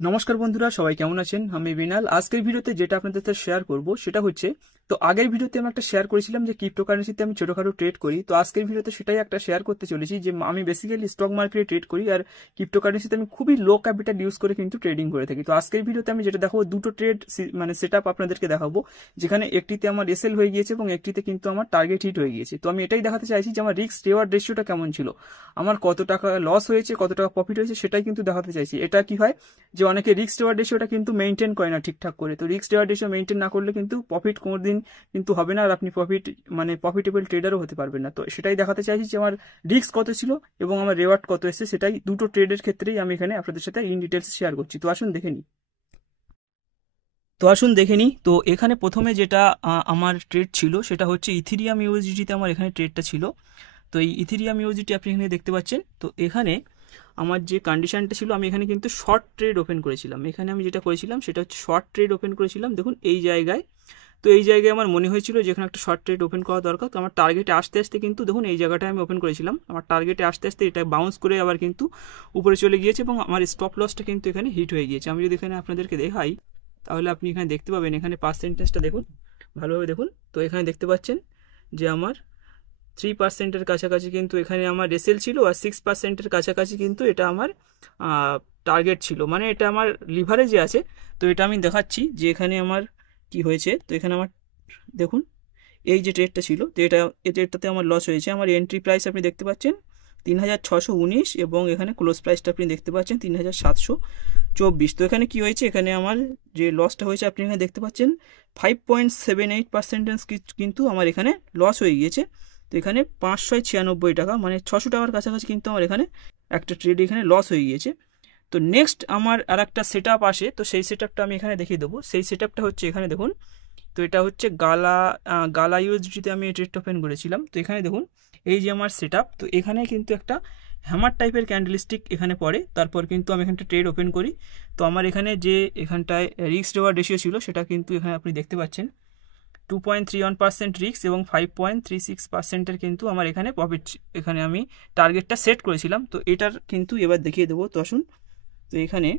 নমস্কার বন্ধুরা, সবাই কেমন আছেন? আমি বিনাল। আজকের ভিডিওতে যেটা আপনাদের সাথে শেয়ার করব সেটা হচ্ছে, তো আগের ভিডিওতে আমি একটা শেয়ার করেছিলাম যে ক্রিপ্টোকারেন্সিতে আমি ছোটখাটো ট্রেড করি। তো আজকের ভিডিওতে সেটাই একটা শেয়ার করতে চলেছি যে আমি বেসিক্যালি স্টক মার্কেটে ট্রেড করি আর ক্রিপ্টোকারেন্সিতে আমি খুবই লো ক্যাপিটাল ইউজ করে কিন্তু ট্রেডিং করে থাকি। তো আজকের ভিডিওতে আমি যেটা দেখাবো, দুটো ট্রেড মানে সেট আপ আপনাদেরকে দেখাবো, যেখানে একটিতে আমার এসএল হয়ে গিয়েছে এবং একটিতে কিন্তু আমার টার্গেট হিট হয়ে গিয়েছে। তো আমি এটাই দেখাতে চাইছি যে আমার রিস্ক রিওয়ার্ড রেশিওটা কেমন ছিল, আমার কত টাকা লস হয়েছে, কত টাকা প্রফিট হয়েছে, সেটাই কিন্তু দেখাতে চাইছি। এটা কি হয় যে অনেকে রিস্ক রিওয়ার্ড রেশিওটা কিন্তু মেনটেন করে না ঠিকঠাক করে। তো রিস্ক রিওয়ার্ড রেশিও মেনটেন না করলে কিন্তু প্রফিট কোনোদিন কিন্তু হবে না, আর আপনি প্রফিটেবল ট্রেডারও হতে পারবেন না। তো সেটাই দেখাতে চাইছি যে আমার রিস্ক কত ছিল এবং আমার রেওয়ার্ড কত এসেছে, সেটাই দুটো ট্রেডের ক্ষেত্রেই আমি এখানে আপনাদের সাথে ইন ডিটেলস শেয়ার করছি। তো আসুন দেখে নিই। তো এখানে প্রথমে যেটা আমার ট্রেড ছিল সেটা হচ্ছে ইথিরিয়াম ইউএসডিটিতে আমার এখানে ট্রেডটা ছিল। তো এই ইথিরিয়াম ইউএসডিটি আপনি এখানে দেখতে পাচ্ছেন। তো এখানে আমার যে কন্ডিশনটা ছিল, আমি এখানে কিন্তু শর্ট ট্রেড ওপেন করেছিলাম। এখানে আমি যেটা করেছিলাম সেটা হচ্ছে শর্ট ট্রেড ওপেন করেছিলাম, দেখুন এই জায়গায়। তো এই জায়গায় আমার মনে হয়েছিল যে এখানে একটা শর্ট ট্রেড ওপেন করা দরকার। তো আমার টার্গেটে আসতে আসতে কিন্তু দেখুন এই জায়গাটায় আমি ওপেন করেছিলাম, আমার টার্গেটে আসতে আসতে এটা বাউন্স করে আবার কিন্তু উপরে চলে গিয়েছে এবং আমার স্টপ লসটা কিন্তু এখানে হিট হয়ে গিয়েছে। আমি যদি এখানে আপনাদেরকে দেখাই তাহলে আপনি এখানে দেখতে পাবেন, এখানে পার্সেন্টেজটা দেখুন, ভালোভাবে দেখুন। তো এখানে দেখতে পাচ্ছেন যে আমার 3%-এর কাছাকাছি কিন্তু এখানে আমার এসএল ছিল, আর 6%-এর কাছাকাছি কিন্তু এটা আমার টার্গেট ছিল, মানে এটা আমার লিভারেজে আছে। তো এটা আমি দেখাচ্ছি যে এখানে আমার কি হয়েছে। তো এখানে আমার দেখুন এই যে ট্রেডটা ছিল, তো এই ট্রেডটাতে আমার লস হয়েছে। আমার এন্ট্রি প্রাইস আপনি দেখতে পাচ্ছেন 3619 এবং এখানে ক্লোজ প্রাইসটা আপনি দেখতে পাচ্ছেন 3724। তো এখানে কি হয়েছে, এখানে আমার যে লসটা হয়েছে আপনি এখানে দেখতে পাচ্ছেন 5.78% কিন্তু আমার এখানে লস হয়ে গিয়েছে। তো এখানে 596 টাকা, মানে 600 টাকার কাছাকাছি কিন্তু আমার এখানে একটা ট্রেড এখানে লস হয়ে গিয়েছে। তো নেক্সট আমার আর একটা সেট আপ আসে, তো সেই সেট আপটা আমি এখানে দেখিয়ে দেবো। সেই সেট আপটা হচ্ছে এখানে দেখুন। তো এটা হচ্ছে গালা ইউএসডিতে আমি ট্রেড ওপেন করেছিলাম। তো এখানে দেখুন এই যে আমার সেট আপ, তো এখানে কিন্তু একটা হ্যামার টাইপের ক্যান্ডেলস্টিক এখানে পড়ে, তারপর কিন্তু আমি এখানটা ট্রেড ওপেন করি। তো আমার এখানে যে এখানটায় রিস্ক রিওয়ার্ড রেশিও ছিল সেটা কিন্তু এখানে আপনি দেখতে পাচ্ছেন 2.31% রিস্ক এবং 5.36%-এর কিন্তু আমার এখানে প্রফিট, এখানে আমি টার্গেটটা সেট করেছিলাম। তো এটার কিন্তু এবার দেখিয়ে দেবো। তো আসুন, তো এখানে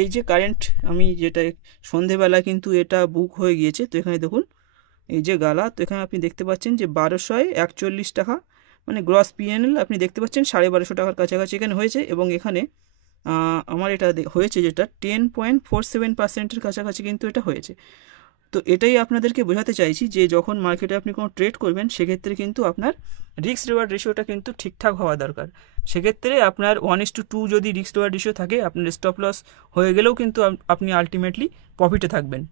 এই যে কারেন্ট আমি যেটা সন্ধেবেলা কিন্তু এটা বুক হয়ে গিয়েছে। তো এখানে দেখুন এই যে গালা, তো এখানে আপনি দেখতে পাচ্ছেন যে 1241 টাকা, মানে গ্রস পিএনএল আপনি দেখতে পাচ্ছেন 1250 টাকার কাছাকাছি এখানে হয়েছে। এবং এখানে আমার এটা হয়েছে যেটা 10.47%-এর কাছাকাছি কিন্তু এটা হয়েছে। তো এটাই আপনাদেরকে বোঝাতে চাইছি যে যখন মার্কেটে আপনি কোনো ট্রেড করবেন সেক্ষেত্রে কিন্তু আপনার রিস্ক রিওয়ার্ড রেশিওটা কিন্তু ঠিকঠাক হওয়া দরকার। সেক্ষেত্রে আপনার 1:2 যদি রিস্ক রিওয়ার্ড রেশিও থাকে, আপনার স্টপ লস হয়ে গেলেও কিন্তু আপনি আলটিমেটলি প্রফিটে থাকবেন।